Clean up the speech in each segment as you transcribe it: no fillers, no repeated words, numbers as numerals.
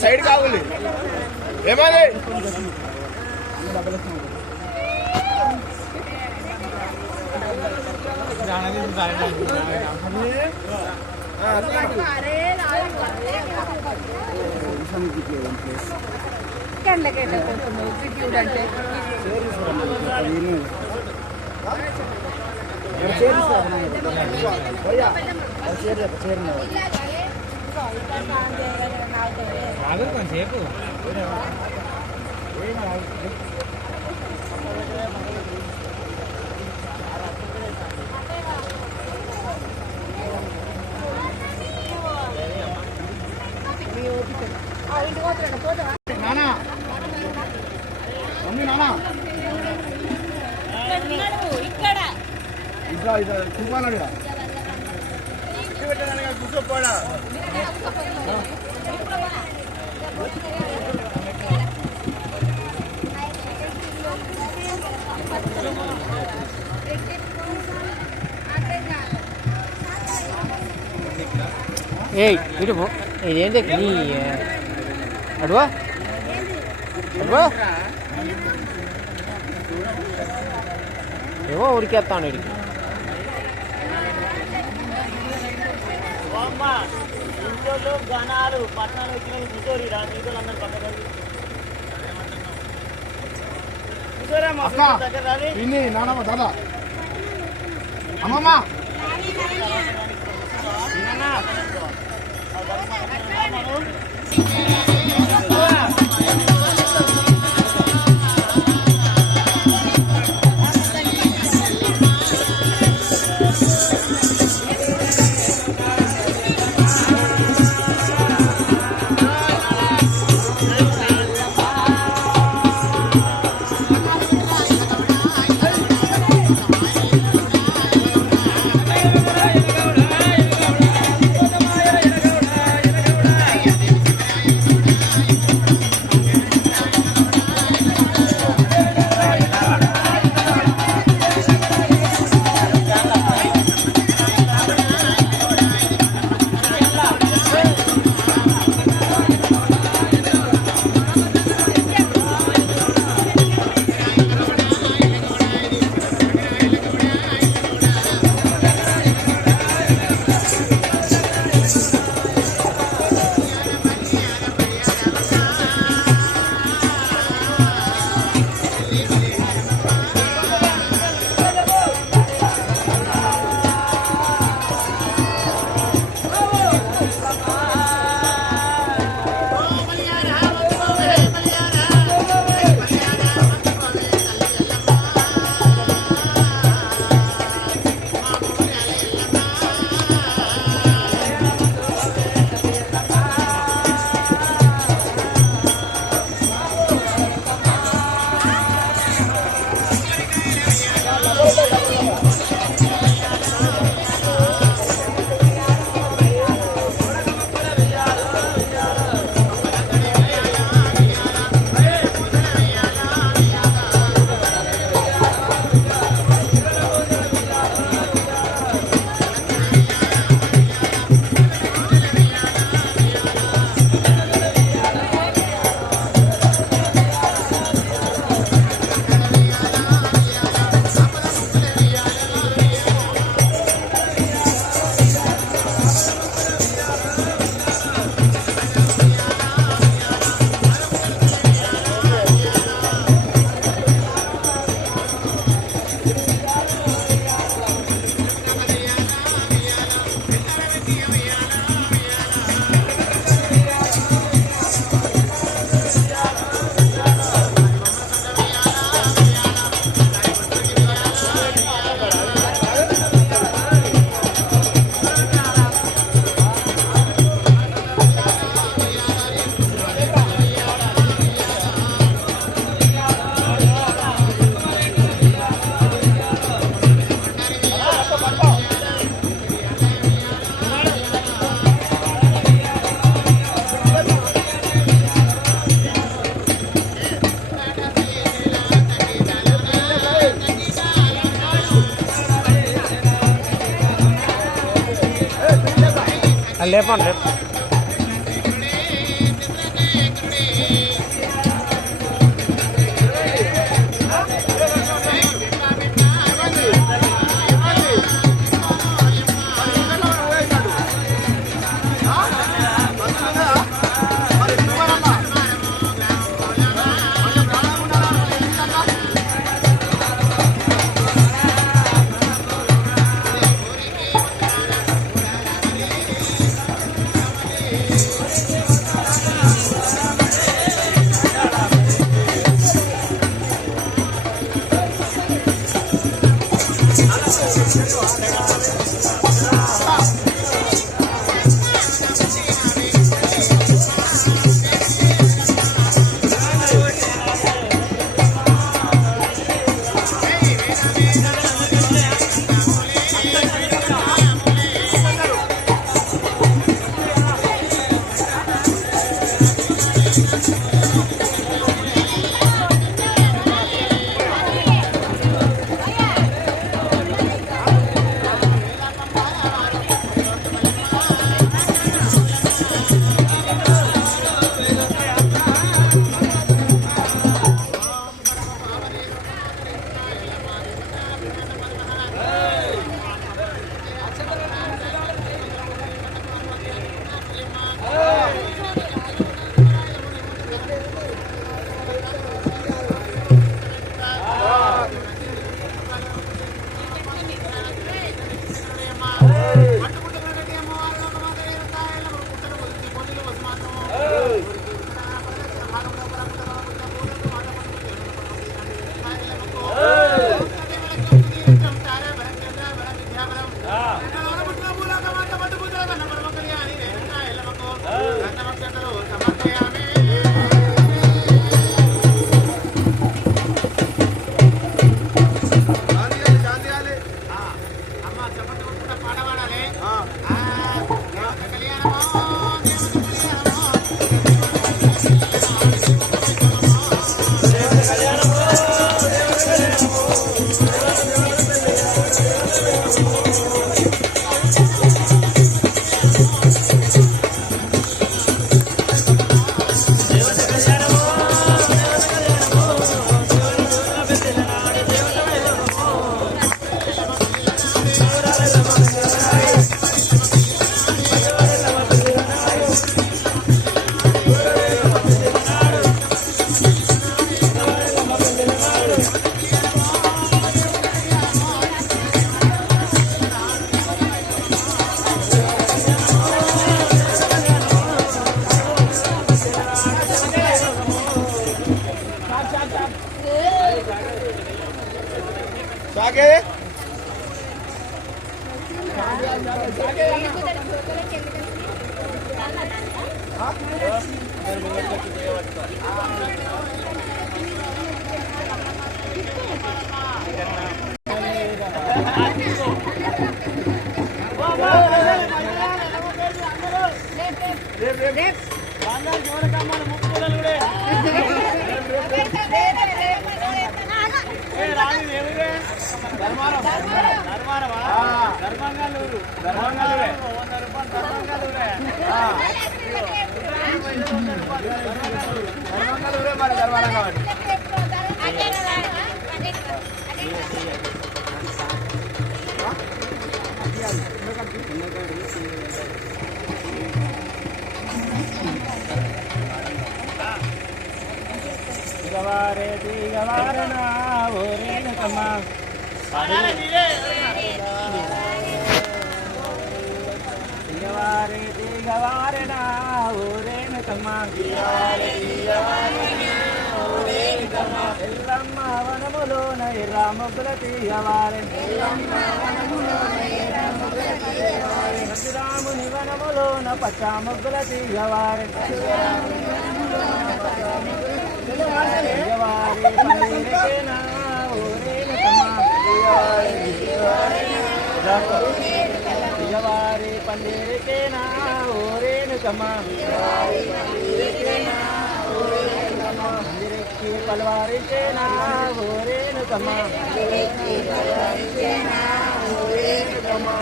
side కావాలి ఏమని కొంచెంసేపు నానా మమ్మీ నానా ఇక్కడ చూపాను కూర్చోపోడా ఏయ్ ఇటు ఇదేంటి నీ అడువా అడువా ఏమో ఉడికేస్తాను ఇడికి ఇంట్లో గణాలు పట్టణాలు వచ్చిన కూర్చోరు మీతో అందరు పక్కన అక్క పిన్ని నానమ్మ దాదా అమ్మమ్మ లేపండి రేపు आगे దిగవారే దిగవారనా ఓరేనకమ్మ దిగవారే దిగవారనా ఓరేనకమ్మ ఎల్లమ్మ వనములోన ఎర్ర మొగ్గుల తీయవారే పరశురాముని వనములోన పచ్చ మొగ్గుల తీయవారే దిగవారే పందిరికేనా ఓరేనకమ్మ దిగవారే పందిరికేనా ఓరేనకమ్మ పందిరెక్కి పలవారికేనా ఓరేనకమ్మ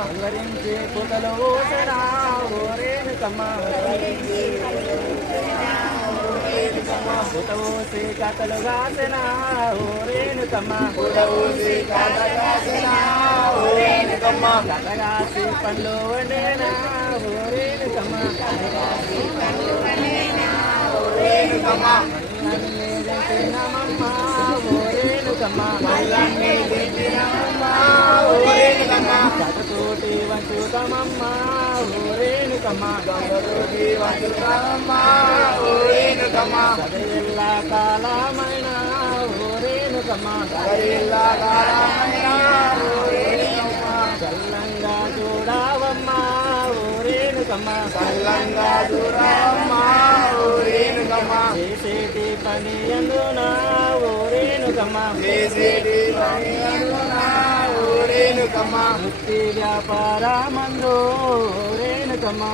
వివరించి పూతలు ఊసనా ఓరేనకమ్మ పూతవూసి కథలు గాసనా ఓరేనకమ్మ కథగాసి పండ్లు వండేనా ఓరేనకమ్మ తినమమ్మ ఓరేనకమ్మ కథతోటి వంచుతమమ్మ ఓరేనకమ్మ సదయెల్ల కాలమైన ఓరేనకమ్మ చల్లంగా చూడవమ్మ ఓరేనకమ్మ చేసేటి పని అందునా ఓరేనకమ్మ వృత్తి వ్యాపారమందు ఓరేనకమ్మ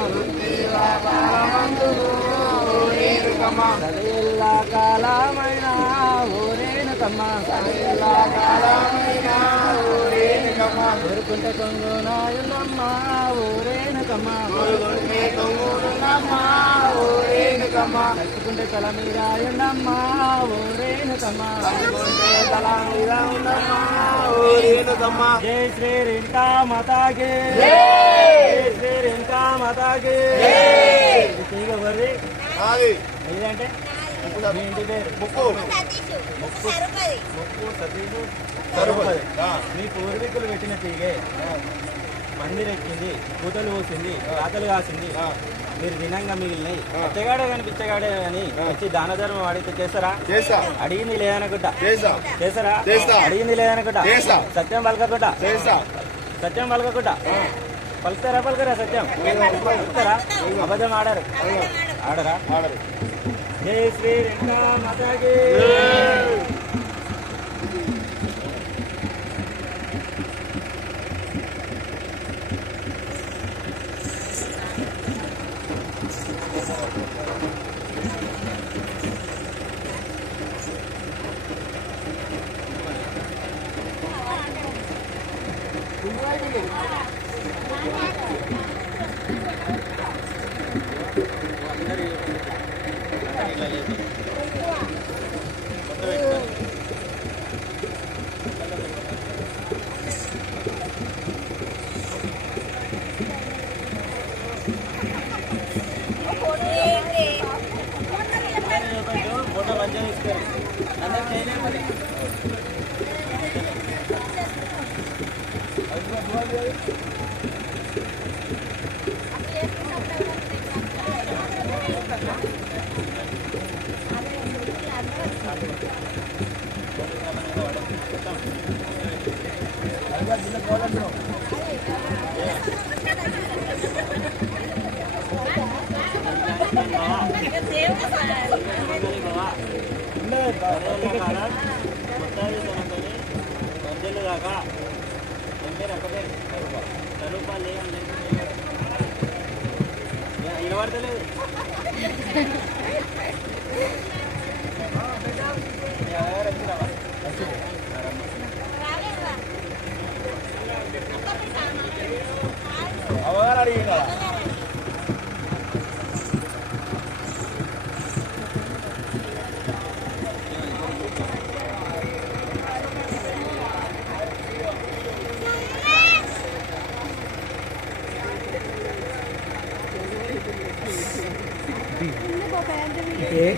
సదయెల్ల కాలమైన ఓరేనకమ్మ దొరుకుంట కొంగునాయున్నమ్మ ఓరేనకమ్మ కట్టుకుంటే తల మీద ఉన్నమ్మ ఓరేనకమ్మ జై శ్రీ రేణుకా మాతాకి జై శ్రీ రేణుకా మాతాకి తీగ బర్రి ఇదంటే మీ ఇంటి పేరు ముక్కు సతీషు మీ పూర్వీకులు పెట్టిన తీగే మందిరెక్కింది పూతలు పూసింది రాతలు కాసింది మీరు దినంగా మిగిలినాయి పిచ్చగాడే కానీ పిచ్చగాడే అని వచ్చి దాన ధర్మం అడిగితే చేస్తారా అడిగింది లేదనుకుంటా చేస్తారా అడిగింది లేదనుకుంటా సత్యం పలకకుండా సత్యం పలకకుండా పలుకుతారా సత్యం పలుకుతారా అబద్ధం ఆడరా జై శ్రీ రేణుకా మాతాకి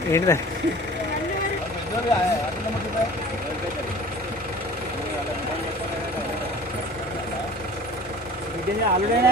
ఏంటిదా ఆల్రెడీ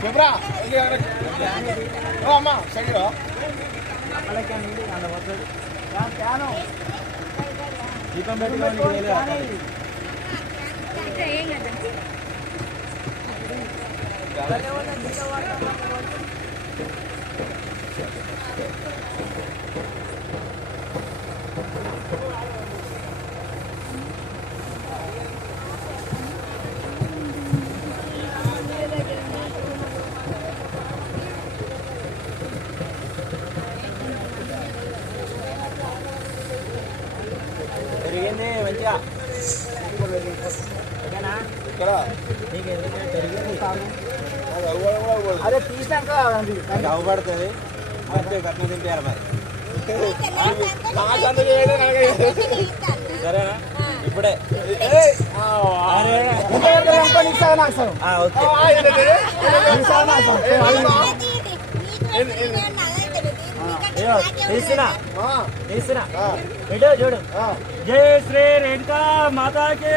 చెప్పరా అమ్మా సైడ్ దీపం పెట్టుకోండి పెరిగింది మంచిగా అదే తీసాక అవపడుతుంది అంతే కట్నం తింటారు మరి సరేనా ఇప్పుడే తీసినా చూడు జై శ్రీ రేణుకా మాతాకి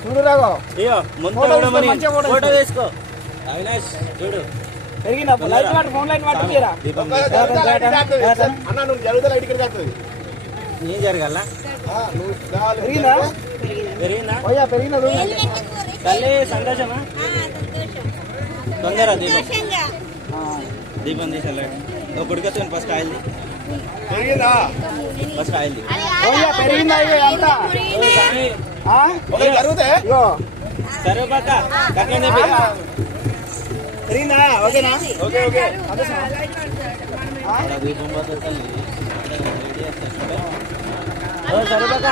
చూడు రాగో ఇయో ముందు ఫోటో తీసుకో అవినాష్ చూడు పెరిగిన లైట్ వాటి ఫోన్ లైట్ వాటి మీరా అన్న నువ్వు జరుగుతా లైట్ ఇక్కడ కాస్తుంది ఏం జరగాల పెరిగిందా పెరిగిందా పెరిగిన తల్లి సంతోషమా తొందర దీపం తీసాలి కొడుకొచ్చాను ఫస్ట్ ఆయిల్ పెరిగిందా ఫస్ట్ ఆయిల్ పెరిగిందా అంతా జరుగుతాయి సరే పక్క కట్నం చెప్పి పెరిగిందా ఓకేనా ఓకే ఓకే దీపం పోతే తల్లి సరే పక్క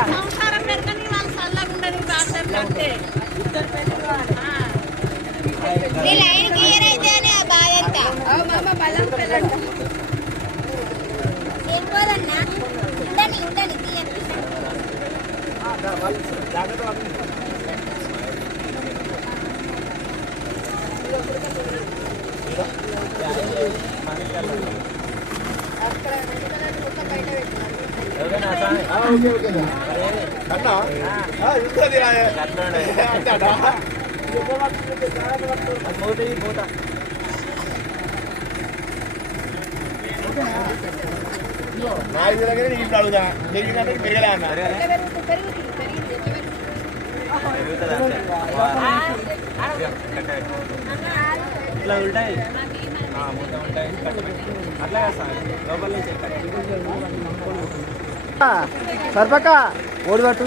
అడుగుదా పెరిగిందంటే పెరగలే అన్న ఇట్లా ఉంటాయి ఉంటాయి అట్లా లోపల నుంచి సర్పక్క ఓడి పట్టు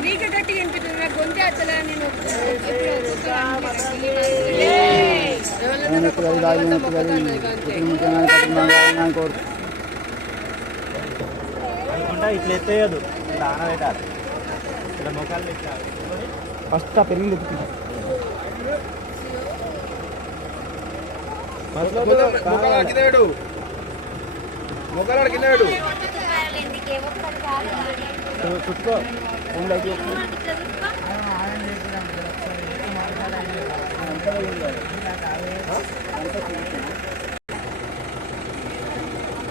అనుకుంటా ఇట్లా ఎత్తేయదు ఇట్లా ఆనబెట్టాలి ఫస్ట్ ఆ పెరిగి తిప్పుకుంటా మొక్కలాడు కింద వేడు చుట్టుకో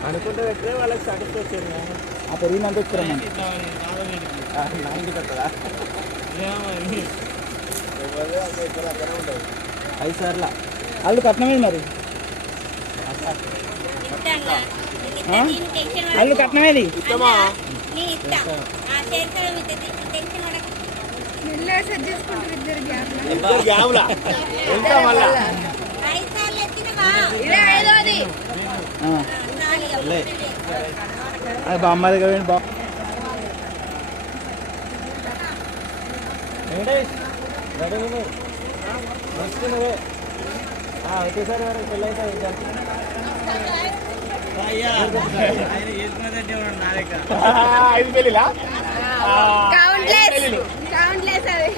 అనుకుంటే పెట్టే వాళ్ళకి సాటిస్ఫాక్షన్ ఆ పెరిగినంత వచ్చారమ్మా ఐదు సార్లా వాళ్ళు కట్నమే మరి వాళ్ళు కట్నమేది అది బామ్మాది కదా బా ఒకేసారి వరకు పెళ్ళి అయితే ఐదు పెళ్ళిలా నిశాన్